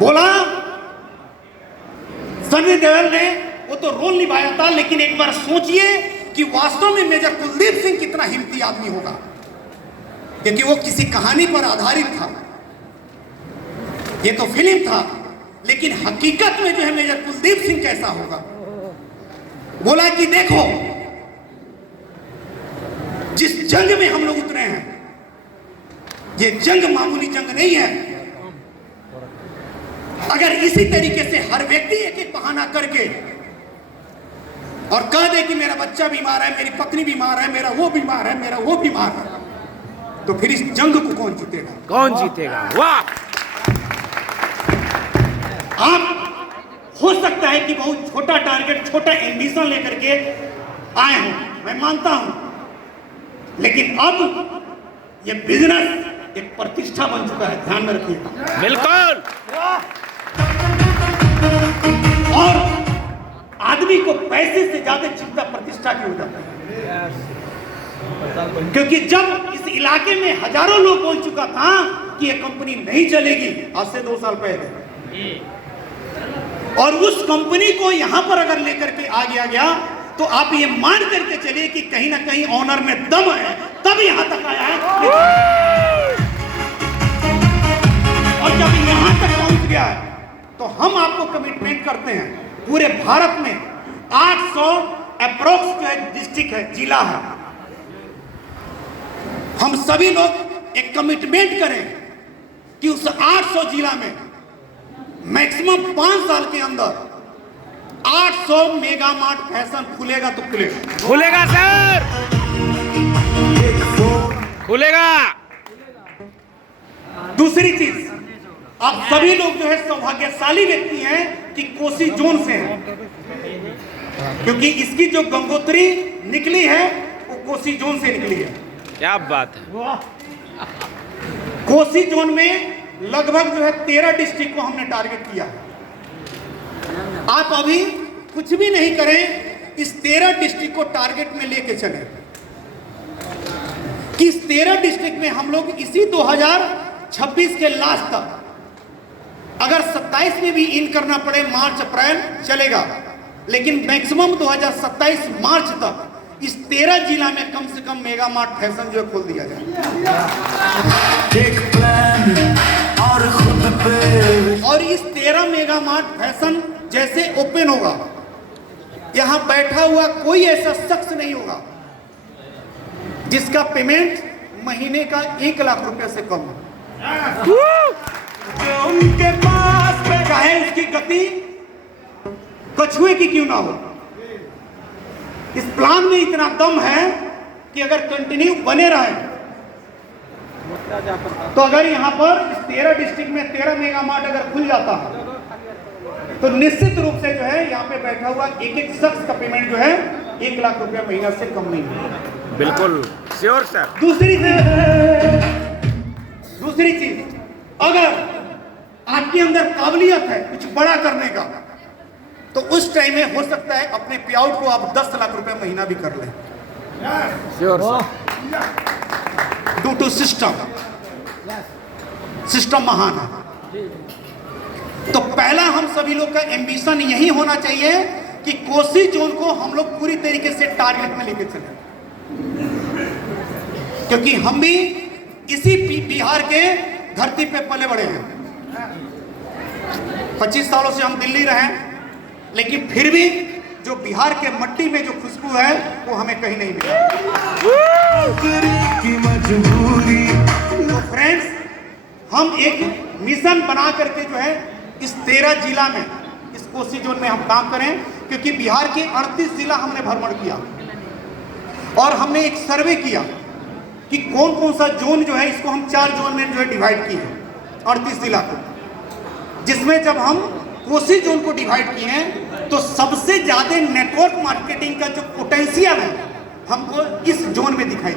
बोला सनी देओल ने वो तो रोल निभाया था, लेकिन एक बार सोचिए कि वास्तव में मेजर कुलदीप सिंह कितना हिम्मती आदमी होगा, क्योंकि वो किसी कहानी पर आधारित था। ये तो फिल्म था, लेकिन हकीकत में जो है मेजर कुलदीप सिंह कैसा होगा। बोला कि देखो जिस जंग में हम लोग उतरे हैं, ये जंग मामूली जंग नहीं है। अगर इसी तरीके से हर व्यक्ति एक एक बहाना करके और कह दे कि मेरा बच्चा बीमार है, मेरी पत्नी बीमार है, मेरा वो बीमार है, मेरा वो बीमार है, तो फिर इस जंग को कौन जीतेगा? कौन जीतेगा? वाह! आप हो सकता है कि बहुत छोटा टारगेट, छोटा एम्बिशन लेकर के आए हो, मैं मानता हूं, लेकिन अब ये बिजनेस एक प्रतिष्ठा बन चुका है, ध्यान में रखिएगा। बिल्कुल। और आदमी को पैसे से ज्यादा चिंता प्रतिष्ठा की हो जाती है, क्योंकि जब इस इलाके में हजारों लोग बोल चुका था कि ये कंपनी नहीं चलेगी, आज से 2 साल पहले, और उस कंपनी को यहां पर अगर लेकर के आ गया तो आप ये मान करके चलिए कि कहीं ना कहीं ऑनर में दम है, तब यहां तक आया है। और जब यहां तक पहुंच गया है तो हम आपको कमिटमेंट करते हैं, पूरे भारत में 800 अप्रोक्स जो है डिस्ट्रिक्ट है, जिला है, हम सभी लोग एक कमिटमेंट करें कि उस 800 जिला में मैक्सिमम 5 साल के अंदर 800 मेगा मार्ट फैशन खुलेगा तो खुलेगा। खुलेगा सर, खुलेगा। दूसरी चीज, आप सभी लोग जो है सौभाग्यशाली व्यक्ति हैं कि कोसी जोन से हैं, क्योंकि इसकी जो गंगोत्री निकली है वो कोसी जोन से निकली है। क्या बात है! कोसी जोन में लगभग जो है 13 डिस्ट्रिक्ट को हमने टारगेट किया है। आप अभी कुछ भी नहीं करें, इस 13 डिस्ट्रिक्ट को टारगेट में लेके चले कि इस 13 डिस्ट्रिक्ट में हम लोग इसी 2026 के लास्ट तक, अगर 27 में भी इन करना पड़े, मार्च अप्रैल चलेगा, लेकिन मैक्सिमम 2027 मार्च तक इस 13 जिला में कम से कम मेगा मार्ट फैशन जो खोल दिया जाए। और इस 13 मेगा मार्ट फैशन जैसे ओपन होगा, यहां बैठा हुआ कोई ऐसा शख्स नहीं होगा जिसका पेमेंट महीने का 1 लाख रुपए से कम हो। उनके पास चाहे उसकी गति कछुए की क्यों ना हो, इस प्लान में इतना दम है कि अगर कंटिन्यू बने रहे तो अगर यहां पर इस 13 डिस्ट्रिक्ट में 13 मेगा मार्ट अगर खुल जाता है तो निश्चित रूप से जो है यहाँ पे बैठा हुआ एक एक शख्स का पेमेंट जो है 1 लाख रुपया महीना से कम नहीं है। बिल्कुल श्योर सर। दूसरी चीज, अगर आपके अंदर काबिलियत है कुछ बड़ा करने का, तो उस टाइम में हो सकता है अपने पे आउट को आप 10 लाख रुपए महीना भी कर लें। श्योर ड्यू टू सिस्टम महान है। तो पहला हम सभी लोग का एम्बिशन यही होना चाहिए कि कोसी जोन को हम लोग पूरी तरीके से टारगेट में लेके चले, क्योंकि हम भी इसी बिहार के धरती पे पले बड़े हैं। 25 सालों से हम दिल्ली रहे, लेकिन फिर भी जो बिहार के मट्टी में जो खुशबू है वो हमें कहीं नहीं मिला। तो फ्रेंड्स, हम एक मिशन बना करके जो है इस 13 जिला में, इस कोसी जोन में हम काम करें, क्योंकि बिहार के 38 जिला हमने भ्रमण किया और हमने एक सर्वे किया कि कौन कौन सा जोन जो है, इसको हम 4 जोन में जो है डिवाइड किए हैं 38 जिला को, जिसमें जब हम कोसी जोन को डिवाइड किए हैं तो सबसे ज्यादा नेटवर्क मार्केटिंग का जो पोटेंशियल है हमको इस जोन में दिखाई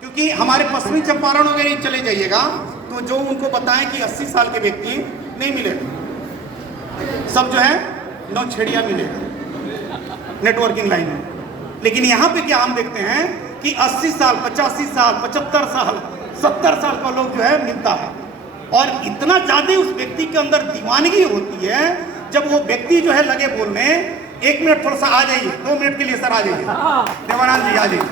क्योंकि हमारे पश्चिमी चंपारण वगैरह चले जाइएगा तो जो उनको बताएं कि 80 साल के व्यक्ति नहीं मिलेगा, सब जो है नौछेड़िया मिलेगा नेटवर्किंग लाइन में। लेकिन यहाँ पे क्या हम देखते हैं कि 80 साल, 85 साल, 75 साल, 70 साल का लोग जो है मिलता है। और इतना ज्यादा उस व्यक्ति के अंदर दीवानगी होती है, जब वो व्यक्ति जो है लगे बोलने, 1 मिनट थोड़ा सा आ जाइए, 2 मिनट के लिए सर आ जाइए, देवानंद जी आ जाइए।